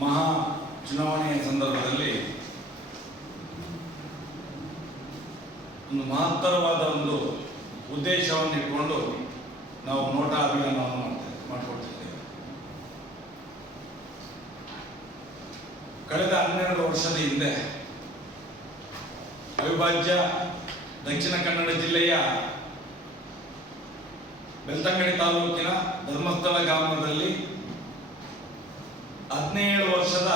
ಮಹಾ ಚುನಾವಣೆಯ ಸಂದರ್ಭದಲ್ಲಿ ಒಂದು ಮಹತ್ತರವಾದ ಒಂದು ಉದ್ದೇಶವನ್ನು ಇಟ್ಕೊಂಡು ನಾವು ನೋಟಾ ಅಭಿಯಾನವನ್ನು ಮಾಡಿಕೊಡ್ತಿದ್ದೇವೆ ಕಳೆದ ಹನ್ನೆರಡು ವರ್ಷದ ಹಿಂದೆ ಅವಿಭಾಜ್ಯ ದಕ್ಷಿಣ ಕನ್ನಡ ಜಿಲ್ಲೆಯ ಬೆಳ್ತಂಗಡಿ ತಾಲೂಕಿನ ಧರ್ಮಸ್ಥಳ ಗ್ರಾಮದಲ್ಲಿ ಹದಿನೇಳು ವರ್ಷದ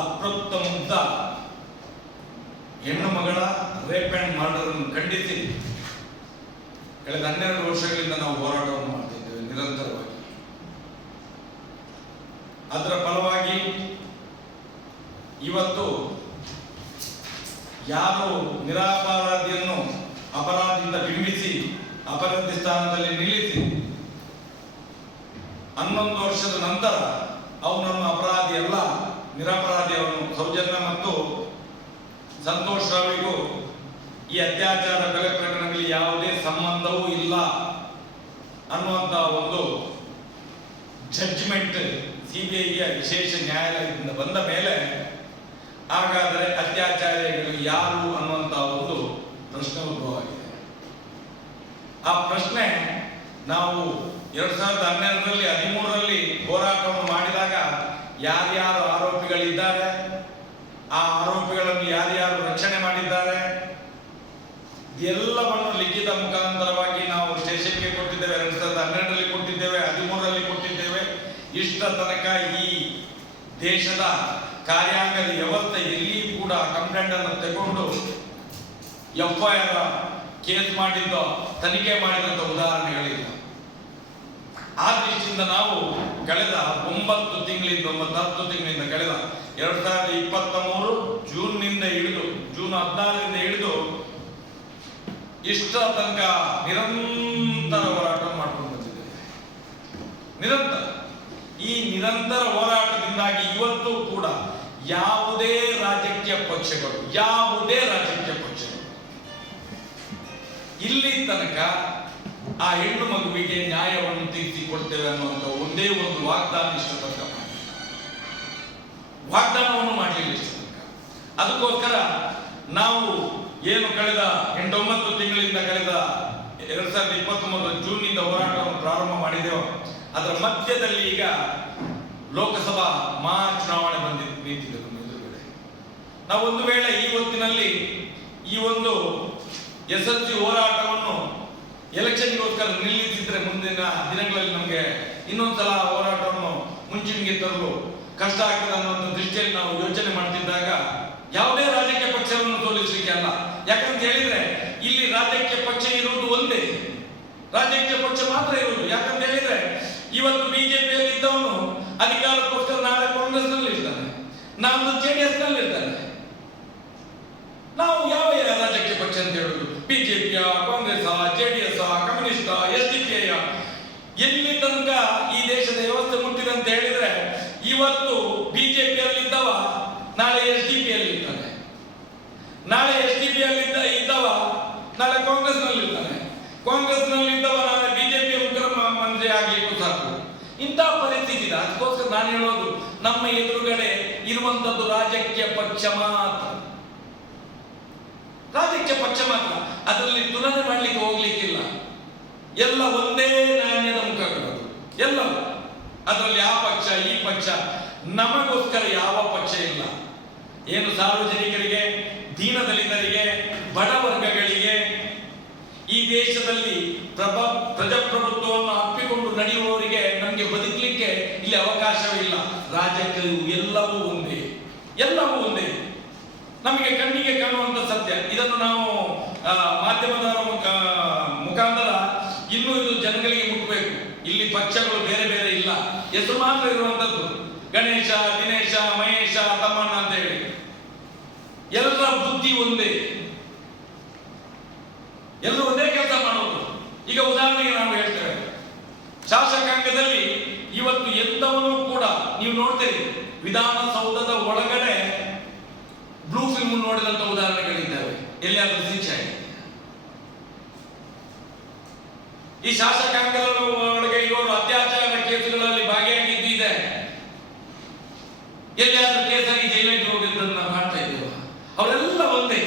ಅಪ್ರಪ್ತ ಮುಗ್ಧ ಹೆಣ್ಣು ಮಗಳ ರೇಪ್ ಅಂಡ್ ಮರ್ಡರ್ ಅನ್ನು ಖಂಡಿಸಿ ಕಳೆದ ಹನ್ನೆರಡು ವರ್ಷಗಳಿಂದ ನಾವು ಹೋರಾಟವನ್ನು ಮಾಡ್ತಿದ್ದೇವೆ, ನಿರಂತರವಾಗಿ. ಅದರ ಫಲವಾಗಿ ಇವತ್ತು ಯಾರು ನಿರಾಪರಾಧಿಯನ್ನು ಅಪರಾಧದಿಂದ ಬಿಂಬಿಸಿ, ಅಪರಾಧಿ ಸ್ಥಾನದಲ್ಲಿ ನಿಲ್ಲಿಸಿ, ಹನ್ನೊಂದು ವರ್ಷದ ನಂತರ ಅವನನ್ನು ಅಪರಾಧಿ ಅಲ್ಲ, ನಿರಪರಾಧಿ ಅವನು. ಸೌಜನ್ಯ ಮತ್ತು ಸಂತೋಷ್ ರಾವಿಗೂ ಈ ಅತ್ಯಾಚಾರ ಬೆಲೆ ಪ್ರಕರಣಗಳಿಗೆ ಯಾವುದೇ ಸಂಬಂಧವೂ ಇಲ್ಲ ಅನ್ನುವಂತ ಒಂದು ಜಡ್ಜ್ಮೆಂಟ್ ಸಿಬಿಐಯ ವಿಶೇಷ ನ್ಯಾಯಾಲಯದಿಂದ ಬಂದ ಮೇಲೆ ಹಾಗಾದರೆ ಅತ್ಯಾಚಾರಿಗಳು ಯಾರು ಅನ್ನುವಂತ ಒಂದು ಪ್ರಶ್ನೆ ಉದ್ಭವವಾಗಿದೆ. ಆ ಪ್ರಶ್ನೆ ನಾವು ಎರಡ್ ಸಾವಿರದ ಹನ್ನೆರಡರಲ್ಲಿ, ಹದಿಮೂರರಲ್ಲಿ ಹೋರಾಟವನ್ನು ಮಾಡಿದಾಗ ಯಾರ್ಯಾರು ಆರೋಪಿಗಳಿದ್ದಾರೆ, ಆ ಆರೋಪಿಗಳನ್ನು ಯಾರ್ಯಾರು ರಕ್ಷಣೆ ಮಾಡಿದ್ದಾರೆ ಎಲ್ಲವನ್ನು ಲಿಖಿತ ಮುಖಾಂತರವಾಗಿ ನಾವು ಸ್ಟೇಷನ್ಗೆ ಕೊಟ್ಟಿದ್ದೇವೆ, ಎರಡ್ ಸಾವಿರದ ಹನ್ನೆರಡರಲ್ಲಿ ಕೊಟ್ಟಿದ್ದೇವೆ, ಹದಿಮೂರರಲ್ಲಿ ಕೊಟ್ಟಿದ್ದೇವೆ. ಇಷ್ಟ ತನಕ ಈ ದೇಶದ ಕಾರ್ಯಾಂಗದ ವ್ಯವಸ್ಥೆ ಎಲ್ಲಿ ಕೂಡ ಕಂಪ್ಲೇಂಟ್ ಅನ್ನು ತಗೊಂಡು ಎಫ್ ಐ ಆರ್ ಕೇಸ್ ಮಾಡಿದ್ದೋ, ತನಿಖೆ ಮಾಡಿದಂತ ಉದಾಹರಣೆಗಳಿಲ್ಲ. ಆ ದೃಷ್ಟಿಯಿಂದ ನಾವು ಕಳೆದ ಒಂಬತ್ತು ತಿಂಗಳಿಂದ ಒಂಬತ್ತು ಹತ್ತು ತಿಂಗಳಿಂದ ಕಳೆದ ಎರಡ್ ಸಾವಿರದ ಇಪ್ಪತ್ತ ಮೂರು ಜೂನ್ನಿಂದ ಹಿಡಿದು, ಜೂನ್ ಹದಿನಾರರಿಂದ ಹಿಡಿದು ಇಷ್ಟರ ತನಕ ನಿರಂತರ ಹೋರಾಟ ಮಾಡ್ಕೊಂಡು ಬಂದಿದ್ದೇವೆ. ನಿರಂತರ. ಈ ನಿರಂತರ ಹೋರಾಟದಿಂದಾಗಿ ಇವತ್ತು ಕೂಡ ಯಾವುದೇ ರಾಜಕೀಯ ಪಕ್ಷಗಳು, ಯಾವುದೇ ರಾಜಕೀಯ ಪಕ್ಷಗಳು, ಇಲ್ಲಿ ತನಕ ಆ ಹೆಣ್ಣು ಮಗುವಿಗೆ ನ್ಯಾಯವನ್ನು ತೀರಿಸಿಕೊಡ್ತೇವೆ ಅನ್ನುವಂಥ ಒಂದೇ ಒಂದು ವಾಗ್ದಾನ ಇಷ್ಟಪಟ್ಟ ವಾಗ್ದಾನವನ್ನು ಮಾಡಲಿಲ್ಲ ಅದಕ್ಕೋಸ್ಕರ ನಾವು ಏನು ಕಳೆದ ಎಂಟೊಂಬತ್ತು ತಿಂಗಳಿಂದ ಕಳೆದ ಎರಡ್ ಸಾವಿರದ ಇಪ್ಪತ್ತೊಂಬತ್ತು ಮೂರರ ಜೂನ್ನಿಂದ ಹೋರಾಟವನ್ನು ಪ್ರಾರಂಭ ಮಾಡಿದೆವು. ಅದರ ಮಧ್ಯದಲ್ಲಿ ಈಗ ಲೋಕಸಭಾ ಮಹಾ ಚುನಾವಣೆ ಬಂದಿ ನಿಂತಿದೆ ನಾವು ಒಂದು ವೇಳೆ ಈ ಹೊತ್ತಿನಲ್ಲಿ ಈ ಒಂದು ಸಿ ಹೋರಾಟವನ್ನು ಎಲೆಕ್ಷನ್ಗೋಸ್ಕರ ನಿಲ್ಲಿಸಿದ್ರೆ ಮುಂದಿನ ದಿನಗಳಲ್ಲಿ ನಮಗೆ ಇನ್ನೊಂದ್ಸಲ ಹೋರಾಟವನ್ನು ಮುಂಚೂಣಿಗೆ ತರಲು ಕಷ್ಟ ಆಗ್ತದೆ ಒಂದು ದೃಷ್ಟಿಯಲ್ಲಿ ನಾವು ಯೋಚನೆ ಮಾಡ್ತಿದ್ದಾಗ ಯಾವುದೇ ರಾಜಕೀಯ ಪಕ್ಷವನ್ನು ಸೋಲಿಸಲಿಕ್ಕೆ ಅಲ್ಲ. ಯಾಕಂತ ಹೇಳಿದ್ರೆ, ಇಲ್ಲಿ ರಾಜಕೀಯ ಪಕ್ಷ ಇರುವುದು ಒಂದೇ. ರಾಜಕೀಯ ಪಕ್ಷ ಮಾತ್ರ ಇರುವುದು. ಯಾಕಂತ ಹೇಳಿದ್ರೆ, ಇವತ್ತು ಬಿಜೆಪಿಯಲ್ಲಿ ಇದ್ದವನು ಅಧಿಕಾರಕ್ಕೋಸ್ಕರ ನಾಳೆ ಕಾಂಗ್ರೆಸ್ನಲ್ಲಿ ಇರ್ತಾನೆ ನಾಲ್ಕು ಜೆ ಡಿ ಎಸ್ನಲ್ಲಿ ಇರ್ತಾನೆ ನಾವು ಯಾವ ಯಾವ ರಾಜಕೀಯ ಪಕ್ಷ ಅಂತ ಹೇಳುದು ಬಿಜೆಪಿಯ Congress JDS communist S D P ಎಲ್ಲಿ ತನಕ ಈ ದೇಶದ ವ್ಯವಸ್ಥೆ ಮುಟ್ಟಿದೆ ಅಂತ ಹೇಳಿದ್ರೆ ಇವತ್ತು ಬಿಜೆಪಿಯಲ್ಲಿದ್ದವ ನಾಳೆ ಎಸ್ ಡಿ ಪಿ ಅಲ್ಲಿ ಇರ್ತಾನೆ ನಾಳೆ ಎಸ್ ಡಿ ಪಿ ಅಲ್ಲಿ ಇದ್ದವ ನಾಳೆ ಕಾಂಗ್ರೆಸ್ನಲ್ಲಿ ಇರ್ತಾನೆ ಕಾಂಗ್ರೆಸ್ನಲ್ಲಿ ಇದ್ದವ ನಾಳೆ ಬಿಜೆಪಿ ಮುಖ್ಯಮಂತ್ರಿ ಆಗ್ಲಿಕ್ಕೂ ಸಾಕು ಇಂತಹ ಪರಿಸ್ಥಿತಿ ಇದೆ ಅದಕ್ಕೋಸ್ಕರ ನಾನು ಹೇಳೋದು ನಮ್ಮ ಎದುರುಗಡೆ ಇರುವಂತದ್ದು ರಾಜಕೀಯ ಪಕ್ಷ ಮಾತ್ರ. ರಾಜಕೀಯ ಪಕ್ಷ ಮಾತ್ರ. ಅದರಲ್ಲಿ ತುಲನೆ ಮಾಡಲಿಕ್ಕೆ ಹೋಗ್ಲಿಕ್ಕಿಲ್ಲ. ಎಲ್ಲ ಒಂದೇ ನಾಣ್ಯದ ಮುಖಗಳು ಎಲ್ಲ ಅದರಲ್ಲಿ ಆ ಪಕ್ಷ, ಈ ಪಕ್ಷ. ನಮಗೋಸ್ಕರ ಯಾವ ಪಕ್ಷ ಇಲ್ಲ. ಏನು ಸಾರ್ವಜನಿಕರಿಗೆ, ದೀನದಲಿತರಿಗೆ ಬಡವರ್ಗಗಳಿಗೆ ಈ ದೇಶದಲ್ಲಿ ಪ್ರಭಾ ಪ್ರಜಾಪ್ರಭುತ್ವವನ್ನು ಅಪ್ಪಿಕೊಂಡು ನಡೆಯುವವರಿಗೆ ನಮಗೆ ಬದುಕಲಿಕ್ಕೆ ಇಲ್ಲಿ ಅವಕಾಶವಿಲ್ಲ ರಾಜಕೀಯ ಎಲ್ಲವೂ ಒಂದೇ ಎಲ್ಲವೂ ಒಂದೇ. ನಮಗೆ ಕಣ್ಣಿಗೆ ಕಾಣುವಂತ ಸತ್ಯ. ಇದನ್ನು ನಾವು ಮಾಧ್ಯಮದ ಮುಖ- ಮುಖಾಂತರ ಇನ್ನೂ ಇದು ಜನಗಳಿಗೆ ಮುಟ್ಟಬೇಕು ಇಲ್ಲಿ ಪಕ್ಷಗಳು ಬೇರೆ ಬೇರೆ ಇಲ್ಲ. ಹೆಸರು ಮಾತ್ರ ಇರುವಂತದ್ದು. ಗಣೇಶ, ದಿನೇಶ, ಮಹೇಶ, ತಮ್ಮಣ್ಣ ಅಂತ ಹೇಳಿ. ಎಲ್ಲರ ಬುದ್ಧಿ ಒಂದೇ. ಎಲ್ಲರೂ ಒಂದೇ ಕೆಲಸ ಮಾಡೋದು ಈಗ ಉದಾಹರಣೆಗೆ ನಾವು ಹೇಳ್ತೇವೆ ಶಾಸಕಾಂಗದಲ್ಲಿ ಇವತ್ತು ಎಂತವನು ಕೂಡ, ನೀವು ನೋಡ್ತೀರಿ, ವಿಧಾನಸೌಧದ ಒಳಗಡೆ ಬ್ಲೂ ಫಿಲ್ಮ್ ನೋಡಿದಂತ ಉದಾಹರಣೆಗಳಿದ್ದಾವೆ. ಎಲ್ಲಿಯಾದ್ರೂ ಆಗಿದೆ ಈ ಶಾಸಕಾಂಗದ ಒಳಗೆ ಇರೋರು ಅತ್ಯಾಚಾರ ಕೇಸುಗಳಲ್ಲಿ ಭಾಗಿಯಾಗಿದ್ದಿದೆ ಎಲ್ಲಿಯಾದ್ರೂ ಕೇಸರಿ ಜೈಲಿಗೆ ಹೋಗಿದ್ದನ್ನು ನಾವು ಕಾಣ್ತಾ ಇದ್ದೇವೆ ಅವರೆಲ್ಲ ಒಂದೇ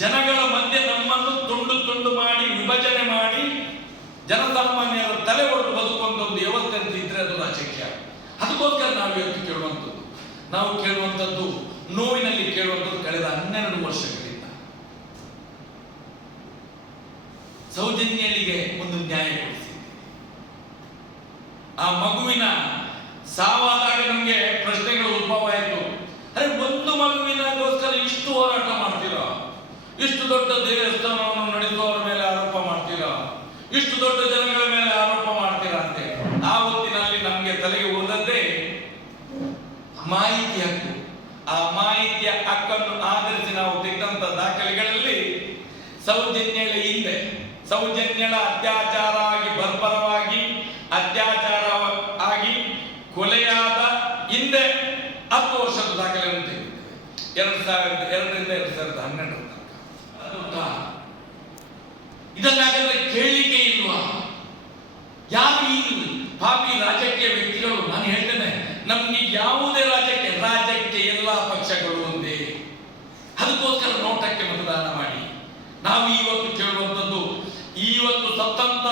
ಜನಗಳ ಮಧ್ಯೆ ನಮ್ಮನ್ನು ತುಂಡು ತುಂಡು ಮಾಡಿ, ವಿಭಜನೆ ಮಾಡಿ ಜನಸಾಮಾನ್ಯರ ತಲೆ ಒಟ್ಟು ಬದುಕುವಂತ ಒಂದು ವ್ಯವಸ್ಥೆ ಅಂತ ಇದ್ರೆ ಅದು ರಾಜಕೀಯ. ಅದಕ್ಕೋಸ್ಕರ ನಾವು ಇವತ್ತು ಕೇಳುವಂಥದ್ದು. ನಾವು ಕೇಳುವಂಥದ್ದು, ನೋವಿನಲ್ಲಿ ಕೇಳುವಂಥದ್ದು ಕಳೆದ ಹನ್ನೆರಡು ವರ್ಷಗಳಿಂದ. ಸೌಜನ್ಯಳಿಗೆ ಒಂದು ನ್ಯಾಯ ಕೊಡಿಸಿ ಆ ಮಗುವಿನ ಸಾವಾದಾಗ ನಮಗೆ ಪ್ರಶ್ನೆಗಳು ಉದ್ಭವ ಆಯಿತು ಅರೆ ಒಂದು ಮಗುವಿನಗೋಸ್ಕರ ಇಷ್ಟು ಹೋರಾಟ ಮಾಡ್ತೀರಾ ಇಷ್ಟು ದೊಡ್ಡ ದೇವಸ್ಥಾನವನ್ನು ನಡೆಸುವವರ ಮೇಲೆ ಆರೋಪ ಮಾಡ್ತೀರಾ? ಇಷ್ಟು ದೊಡ್ಡ ಜನಗಳ ಮೇಲೆ ಆರೋಪ ಮಾಡ್ತೀರಾ ಅಂತೆ ಆ ಹೊತ್ತಿನಲ್ಲಿ ನಮಗೆ ತಲೆಗೆ ಹೋದಂತೆ ಮಾಹಿತಿ ಹಕ್ಕು. ಆ ಮಾಹಿತಿಯ ಹಕ್ಕನ್ನು ಆಧರಿಸಿ ನಾವು ತೆಗೆದಂತ ದಾಖಲೆಗಳಲ್ಲಿ ಸೌಜನ್ಯಳ ಹಿಂದೆ ಸೌಜನ್ಯಳ ಅತ್ಯಾಚಾರ ಆಗಿ ಬರ್ಬರವಾಗಿ, ಅತ್ಯಾಚಾರ ಆಗಿ ಕೊಲೆಯಾದ ಹಿಂದೆ ಹತ್ತು ವರ್ಷದ ದಾಖಲೆಯನ್ನು ತೆಗೆದಿದ್ದೇವೆ. ಎರಡು ಸಾವಿರದ, ಎರಡರಿಂದ ಎರಡು ಸಾವಿರದ ಹನ್ನೆರಡರ ಅದು ಉಂಟಾ? ಕೇಳಲಿಕ್ಕೆ ಇಲ್ವಾ? ಯಾರು ಈ ಪಾಪಿ ರಾಜಕೀಯ ವ್ಯಕ್ತಿಗಳು? ನಾನು ಹೇಳ್ತೇನೆ, ನಮ್ಗೆ ಯಾವುದೇ ರಾಜ್ಯಕ್ಕೆ ರಾಜ್ಯಕ್ಕೆ ಎಲ್ಲ ಪಕ್ಷಗಳು ಒಂದೇ. ಅದಕ್ಕೋಸ್ಕರ ನೋಟಕ್ಕೆ ಮತದಾನ ಮಾಡಿ. ನಾವು ಇವತ್ತು ಕೇಳುವಂಥದ್ದು, ಇವತ್ತು ಸತ್ತಂತ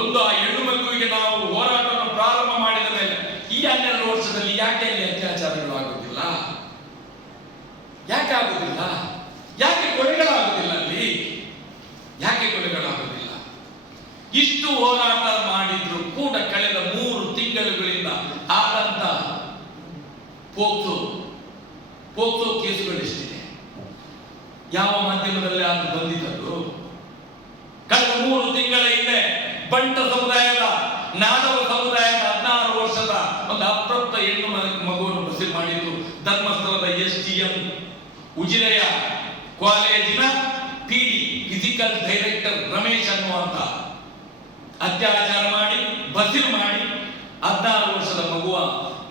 ಒಂದು ಆ ಹೆಣ್ಣು ಮಗುವಿಗೆ ನಾವು ಹೋರಾಟವನ್ನು ಪ್ರಾರಂಭ ಮಾಡಿದ ಮೇಲೆ ಈ ಹನ್ನೆರಡು ವರ್ಷದಲ್ಲಿ ಯಾಕೆ ಅಲ್ಲಿ ಅತ್ಯಾಚಾರಗಳು ಆಗುತ್ತಿಲ್ಲ ಯಾಕೆ ಆಗುದಿಲ್ಲ ಯಾಕೆ ಕೊಲೆಗಳಾಗುದಿಲ್ಲ ಅಲ್ಲಿ ಯಾಕೆ ಕೊಲೆಗಳಾಗುದಿಲ್ಲ ಇಷ್ಟು ಹೋರಾಟ ಮಾಡಿದ್ರು ಕೂಡ ಕಳೆದ ಮೂರು ತಿಂಗಳುಗಳಿಂದ ಆದಂತ ಪೋಕ್ಸೋ ಪೋಕ್ಸೋ ಕೇಸುಗಳೆಷ್ಟಿದೆ ಯಾವ ಮಾಧ್ಯಮದಲ್ಲಿ ಅದು ಬಂದಿದ್ದರು ಕಳೆದ ಮೂರು ತಿಂಗಳ ಹಿಂದೆ ಬಂಟ ಸಮುದಾಯದ, ನಾಡವ ಸಮುದಾಯದ ಹದಿನಾರು ವರ್ಷದ ಒಂದು ಅಪ್ರಪ್ತ ಹೆಣ್ಣು ಮಗುವನ್ನು ಬಸಿ ಮಾಡಿದ್ದು ಧರ್ಮಸ್ಥಳದ ಎಸ್ ಟಿ ಎಂ ಉಜಿರೆಯ ಕಾಲೇಜಿನ P D physical director Ramesh ಅನ್ನುವಂತ ಅತ್ಯಾಚಾರ ಮಾಡಿ, ಬಸಿಲು ಮಾಡಿ, ಹದಿನಾರು ವರ್ಷದ ಮಗುವ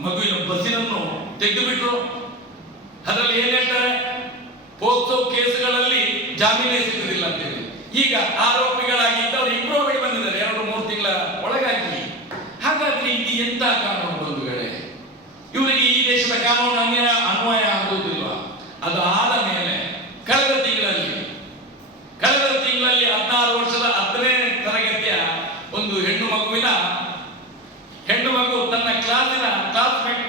ಮಗುವಿನ ಬಸಿಲನ್ನು ತೆಗೆದುಬಿಟ್ರು. ಅದರಲ್ಲಿ ಏನ್ ಹೇಳ್ತಾರೆ? ಪೋಕ್ಸೋ ಕೇಸುಗಳಲ್ಲಿ ಜಾಮೀನೇ ಸಿಗುದಿಲ್ಲ ಅಂತೇಳಿ. ಈಗ ಆರೋಪಿಗಳಾಗಿದ್ದವರು ಇಬ್ಬರು ಹೊರಗೆ ಬಂದಿದ್ದಾರೆ. ಎರಡು, ಮೂರು ತಿಂಗಳ ಒಳಗಾಗಿ ಹಾಗಾದ್ರೆ ಇದು ಎಂತ ಕಾನೂನು ಬಂಧುಗಳೇ? ಇವರಿಗೆ ಈ ದೇಶದ ಕಾನೂನು ಅನ್ಯಾಯ ಅನ್ವಯ ಆಗುವುದಿಲ್ಲ ಅದು ಆದ ಮೇಲೆ ಕಳೆದ ತಿಂಗಳಲ್ಲಿ ಕಳೆದ ತಿಂಗಳಲ್ಲಿ ಹದಿನಾರು ವರ್ಷದ ಹತ್ತನೇ ತರಗತಿಯ ಒಂದು ಹೆಣ್ಣು ಮಗುವಿನ ಹೆಣ್ಣು ಮಗು ತನ್ನ ಕ್ಲಾಸಿನ ಕ್ಲಾಸ್ಮೇಟ್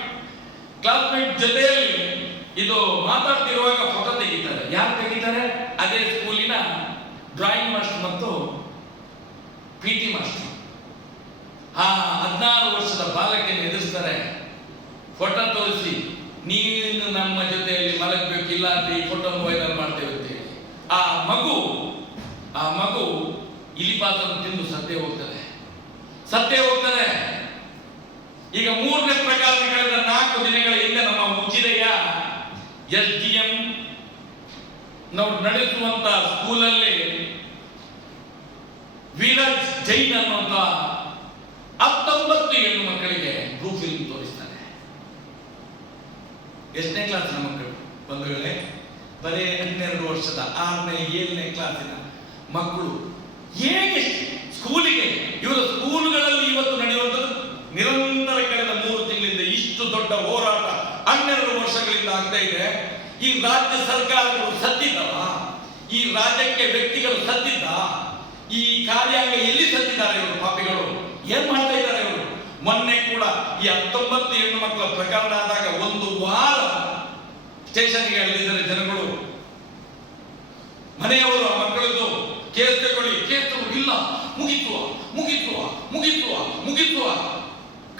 ಕ್ಲಾಸ್ಮೇಟ್ ಜೊತೆಯಲ್ಲಿ ಇದು ಮಾತಾಡ್ತಿರುವಾಗ ಫೋಟೋ ತೆಗಿತಾರೆ. ಯಾರು ತೆಗಿತಾರೆ? ಅದೇ ಸ್ಕೂಲಿನ ಡ್ರಾಯಿಂಗ್ ಮಾಸ್ಟರ್ ಮತ್ತು ಪಿ ಮಾಸ್ಟರ್ ಆ ಹದಿನಾರು ವರ್ಷದ ಬಾಲಕಿಯನ್ನು ಎದುರಿಸ್ತಾರೆ. ಫೋಟೋ ತೋರಿಸಿ, ನೀನು ನಮ್ಮ ಜೊತೆಯಲ್ಲಿ ಮಲಗಬೇಕಿಲ್ಲ ಅಂತ ಈ ಫೋಟೋ ವೈರಲ್ ಮಾಡ್ತೇವೆ ಆ ಮಗು ಆ ಮಗು ಇಲಿಪಾತನ್ನು ತಿಂದು ಸತ್ತೇ ಹೋಗ್ತದೆ ಸತ್ತೇ ಹೋಗ್ತದೆ ಈಗ ಮೂರನೇ ಪ್ರಕರಣ ಕಳೆದ ನಾಲ್ಕು ದಿನಗಳ ಹಿಂದೆ ನಮ್ಮ ಉಜಿರೆಯ ಎಸ್ ಡಿ ಎಂ ನಾವು ನಡೆಸುವಂತ ಸ್ಕೂಲಲ್ಲಿ ವೀರಜ್ ಜೈನ್ ಅನ್ನುವಂತ ಹತ್ತೊಂಬತ್ತು ಹೆಣ್ಣು ಮಕ್ಕಳಿಗೆ ಬ್ಲೂ ಫಿಲ್ಮ್ ತೋರಿಸ್ತಾನೆ. ಎಷ್ಟನೇ ಕ್ಲಾಸಿನ ಮಕ್ಕಳು, ಬಂಧುಗಳೇ? ಬರೀ ಹನ್ನೆರಡು ವರ್ಷದ, ಆರನೇ, ಏಳನೇ ಕ್ಲಾಸಿನ ಮಕ್ಕಳು ಹೇಗೆ ಸ್ಕೂಲಿಗೆ ಇವರ ಸ್ಕೂಲ್ಗಳಲ್ಲಿ ಇವತ್ತು ನಡೆಯುವಂಥದ್ದು ನಿರಂತರ ಕಳೆದ ಮೂರು ತಿಂಗಳಿಂದ ಇಷ್ಟು ದೊಡ್ಡ ಹೋರಾಟ ಹನ್ನೆರಡು ವರ್ಷಗಳಿಂದ ಆಗ್ತಾ ಇದೆ ಈ ರಾಜ್ಯ ಸರ್ಕಾರಗಳು ಸತ್ತಿದ್ದವ? ಈ ರಾಜ್ಯಕ್ಕೆ ವ್ಯಕ್ತಿಗಳು ಸತ್ತಿದ್ದ? ಈ ಕಾರ್ಯಾಂಗ ಎಲ್ಲಿ ಸತ್ತಿದ್ದಾರೆ ಇವರು ಪಾಪಿಗಳು? ಏನ್ ಮಾಡ್ತಾ ಇದ್ದಾರೆ ಇವರು? ಮೊನ್ನೆ ಕೂಡ ಈ ಹತ್ತೊಂಬತ್ತು ಹೆಣ್ಣು ಮಕ್ಕಳ ಪ್ರಕರಣ ಆದಾಗ ಒಂದು ವಾರ ಸ್ಟೇಷನ್ಗೆ ಅಳಿದಿದ್ದಾರೆ ಜನಗಳು. ಮನೆಯವರು ಆ ಮಕ್ಕಳದ್ದು ಕೇಸ್ ತಗೊಳ್ಳಿ ಕೇಸ್ ಇಲ್ಲ. ಮುಗಿತು ಮುಗಿ